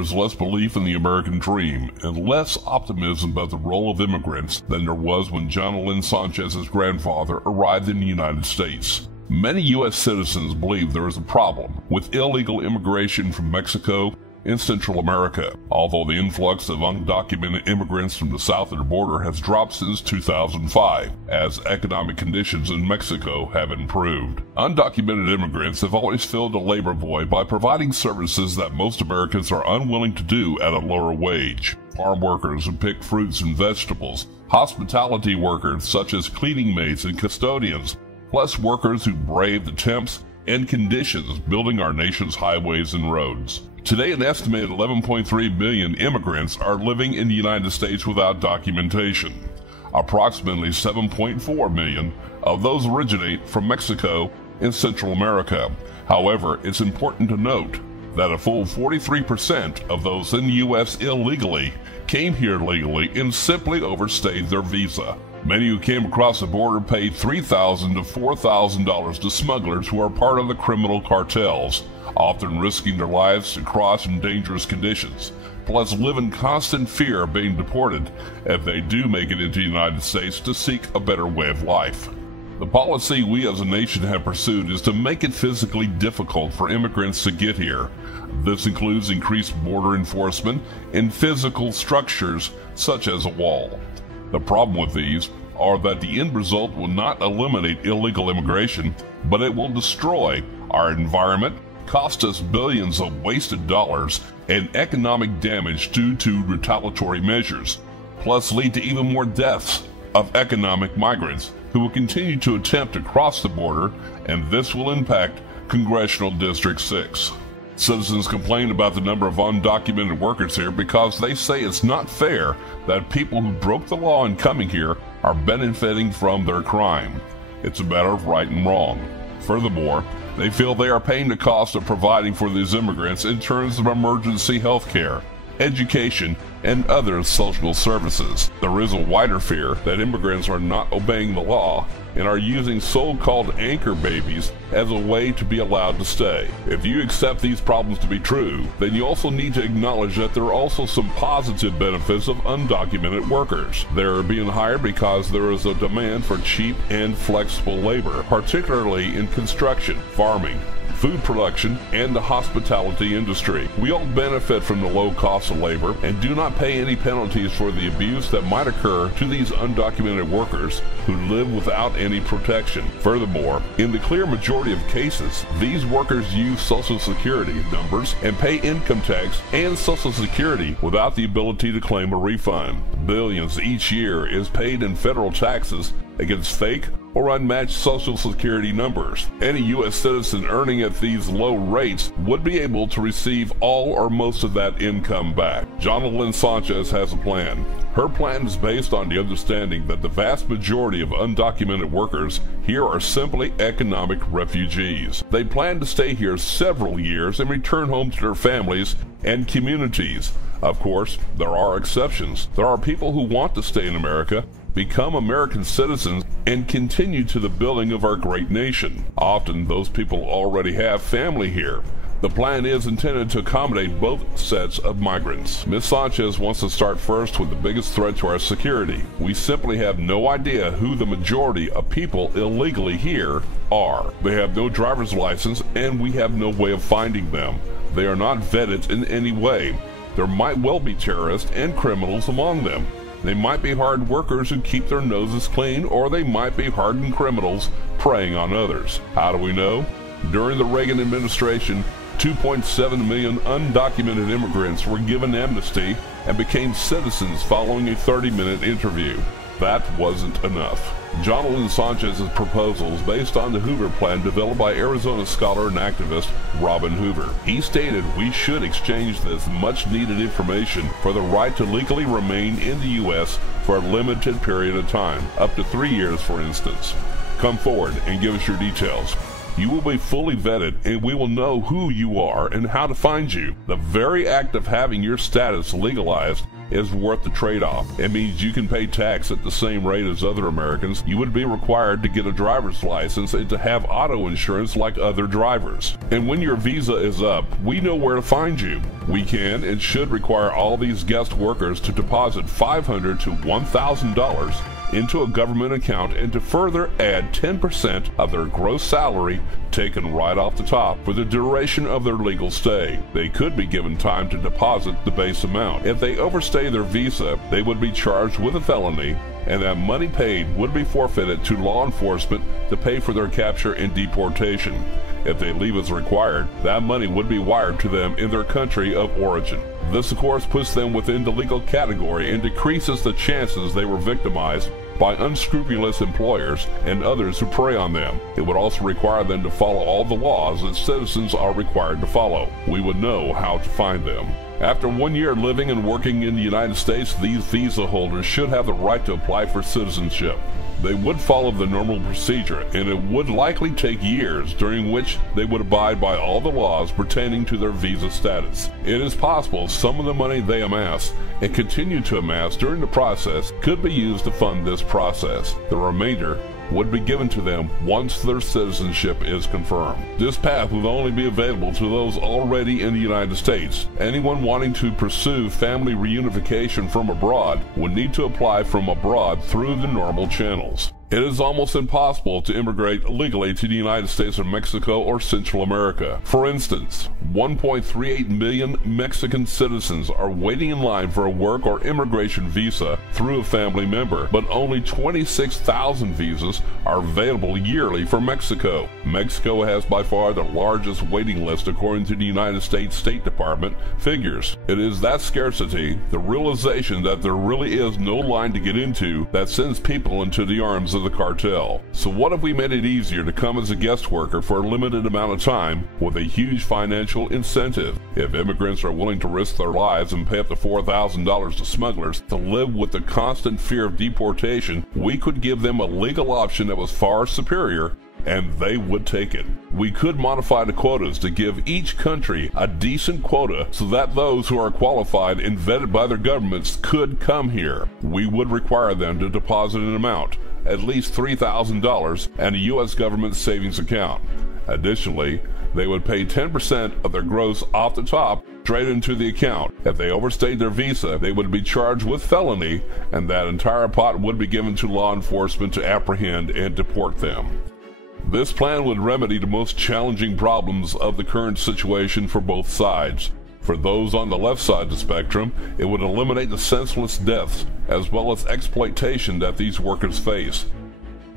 is less belief in the American dream and less optimism about the role of immigrants than there was when Jana Lynne Sanchez's grandfather arrived in the United States. Many U.S. citizens believe there is a problem with illegal immigration from Mexico and Central America, although the influx of undocumented immigrants from the south of the border has dropped since 2005, as economic conditions in Mexico have improved. Undocumented immigrants have always filled a labor void by providing services that most Americans are unwilling to do at a lower wage. Farm workers who pick fruits and vegetables, hospitality workers such as cleaning maids and custodians, plus workers who brave the temps and conditions building our nation's highways and roads. Today, an estimated 11.3 million immigrants are living in the United States without documentation. Approximately 7.4 million of those originate from Mexico and Central America. However, it's important to note that a full 43% of those in the U.S. illegally came here legally and simply overstayed their visa. Many who came across the border paid $3,000 to $4,000 to smugglers who are part of the criminal cartels, often risking their lives to cross in dangerous conditions, plus live in constant fear of being deported if they do make it into the United States to seek a better way of life. The policy we as a nation have pursued is to make it physically difficult for immigrants to get here. This includes increased border enforcement and physical structures such as a wall. The problem with these are that the end result will not eliminate illegal immigration, but it will destroy our environment, cost us billions of wasted dollars, and economic damage due to retaliatory measures, plus lead to even more deaths of economic migrants who will continue to attempt to cross the border, and this will impact Congressional District 6. Citizens complain about the number of undocumented workers here because they say it's not fair that people who broke the law in coming here are benefiting from their crime. It's a matter of right and wrong. Furthermore, they feel they are paying the cost of providing for these immigrants in terms of emergency health care, education, and other social services. There is a wider fear that immigrants are not obeying the law and are using so-called anchor babies as a way to be allowed to stay. If you accept these problems to be true, then you also need to acknowledge that there are also some positive benefits of undocumented workers. They are being hired because there is a demand for cheap and flexible labor, particularly in construction, farming, food production, and the hospitality industry. We all benefit from the low cost of labor and do not pay any penalties for the abuse that might occur to these undocumented workers who live without any protection. Furthermore, in the clear majority of cases, these workers use Social Security numbers and pay income tax and Social Security without the ability to claim a refund. Billions each year is paid in federal taxes against fake or unmatched Social Security numbers. Any U.S. citizen earning at these low rates would be able to receive all or most of that income back. Jana Lynne Sanchez has a plan. Her plan is based on the understanding that the vast majority of undocumented workers here are simply economic refugees. They plan to stay here several years and return home to their families and communities. Of course, there are exceptions. There are people who want to stay in America, become American citizens, and continue to the building of our great nation. Often, those people already have family here. The plan is intended to accommodate both sets of migrants. Ms. Sanchez wants to start first with the biggest threat to our security. We simply have no idea who the majority of people illegally here are. They have no driver's license, and we have no way of finding them. They are not vetted in any way. There might well be terrorists and criminals among them. They might be hard workers who keep their noses clean, or they might be hardened criminals preying on others. How do we know? During the Reagan administration, 2.7 million undocumented immigrants were given amnesty and became citizens following a 30-minute interview. That wasn't enough. Jana Lynne Sanchez's proposal is based on the Hoover Plan developed by Arizona scholar and activist Robin Hoover. He stated we should exchange this much-needed information for the right to legally remain in the U.S. for a limited period of time, up to 3 years for instance. Come forward and give us your details. You will be fully vetted, and we will know who you are and how to find you. The very act of having your status legalized is worth the trade-off. It means you can pay tax at the same rate as other Americans. You would be required to get a driver's license and to have auto insurance like other drivers. And when your visa is up, we know where to find you. We can and should require all these guest workers to deposit $500 to $1,000 into a government account and to further add 10% of their gross salary taken right off the top for the duration of their legal stay. They could be given time to deposit the base amount. If they overstay their visa, they would be charged with a felony, and that money paid would be forfeited to law enforcement to pay for their capture and deportation. If they leave as required, that money would be wired to them in their country of origin. This, of course, puts them within the legal category and decreases the chances they were victimized by unscrupulous employers and others who prey on them. It would also require them to follow all the laws that citizens are required to follow. We would know how to find them. After 1 year living and working in the United States, these visa holders should have the right to apply for citizenship. They would follow the normal procedure, and it would likely take years during which they would abide by all the laws pertaining to their visa status. It is possible some of the money they amass and continue to amass during the process could be used to fund this process. The remainder would be given to them once their citizenship is confirmed. This path would only be available to those already in the United States. Anyone wanting to pursue family reunification from abroad would need to apply from abroad through the normal channels. It is almost impossible to immigrate legally to the United States or Mexico or Central America. For instance, 1.38 million Mexican citizens are waiting in line for a work or immigration visa through a family member, but only 26,000 visas are available yearly for Mexico. Mexico has by far the largest waiting list according to the United States State Department figures. It is that scarcity, the realization that there really is no line to get into, that sends people into the arms of the cartel. So what if we made it easier to come as a guest worker for a limited amount of time with a huge financial incentive? If immigrants are willing to risk their lives and pay up to $4,000 to smugglers to live with the constant fear of deportation, we could give them a legal option that was far superior, and they would take it. We could modify the quotas to give each country a decent quota so that those who are qualified and vetted by their governments could come here. We would require them to deposit an amount, at least $3,000, and a U.S. government savings account. Additionally, they would pay 10% of their gross off the top straight into the account. If they overstayed their visa, they would be charged with felony, and that entire pot would be given to law enforcement to apprehend and deport them. This plan would remedy the most challenging problems of the current situation for both sides. For those on the left side of the spectrum, it would eliminate the senseless deaths as well as exploitation that these workers face.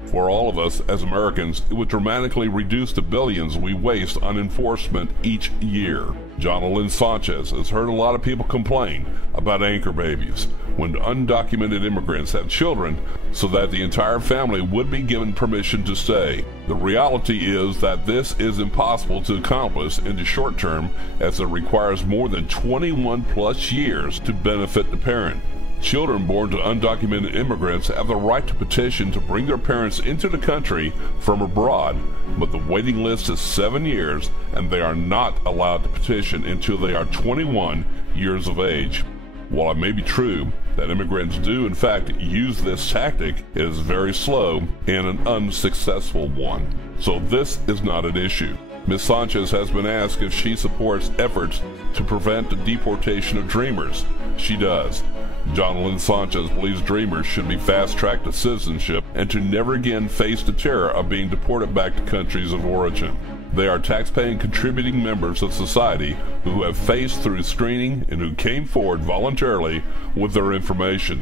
For all of us as Americans, it would dramatically reduce the billions we waste on enforcement each year. Jana Lynne Sanchez has heard a lot of people complain about anchor babies when undocumented immigrants have children so that the entire family would be given permission to stay. The reality is that this is impossible to accomplish in the short term, as it requires more than 21 plus years to benefit the parent. Children born to undocumented immigrants have the right to petition to bring their parents into the country from abroad, but the waiting list is 7 years, and they are not allowed to petition until they are 21 years of age. While it may be true that immigrants do in fact use this tactic, it is very slow and an unsuccessful one. So this is not an issue. Ms. Sanchez has been asked if she supports efforts to prevent the deportation of Dreamers. She does. Jana Lynne Sanchez believes Dreamers should be fast-tracked to citizenship and to never again face the terror of being deported back to countries of origin. They are tax-paying, contributing members of society who have faced through screening and who came forward voluntarily with their information.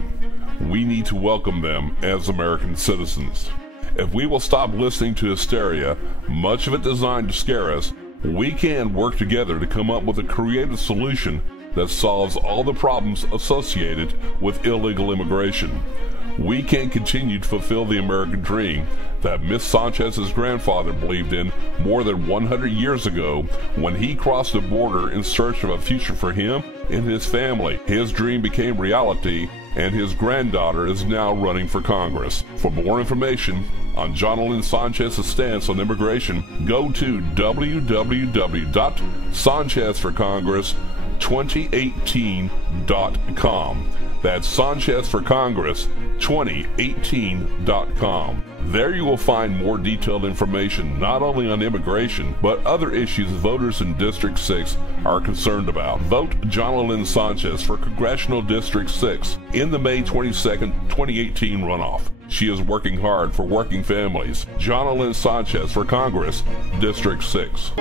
We need to welcome them as American citizens. If we will stop listening to hysteria, much of it designed to scare us, we can work together to come up with a creative solution that solves all the problems associated with illegal immigration. We can continue to fulfill the American dream that Ms. Sanchez's grandfather believed in more than 100 years ago when he crossed the border in search of a future for him and his family. His dream became reality, and his granddaughter is now running for Congress. For more information on Jana Lynne Sanchez's stance on immigration, go to www.sanchezforcongress2018.com. That's Sanchez for Congress 2018.com. There you will find more detailed information not only on immigration, but other issues voters in District 6 are concerned about. Vote Jana Lynne Sanchez for Congressional District 6 in the May 22nd, 2018 runoff. She is working hard for working families. Jana Lynne Sanchez for Congress, District 6.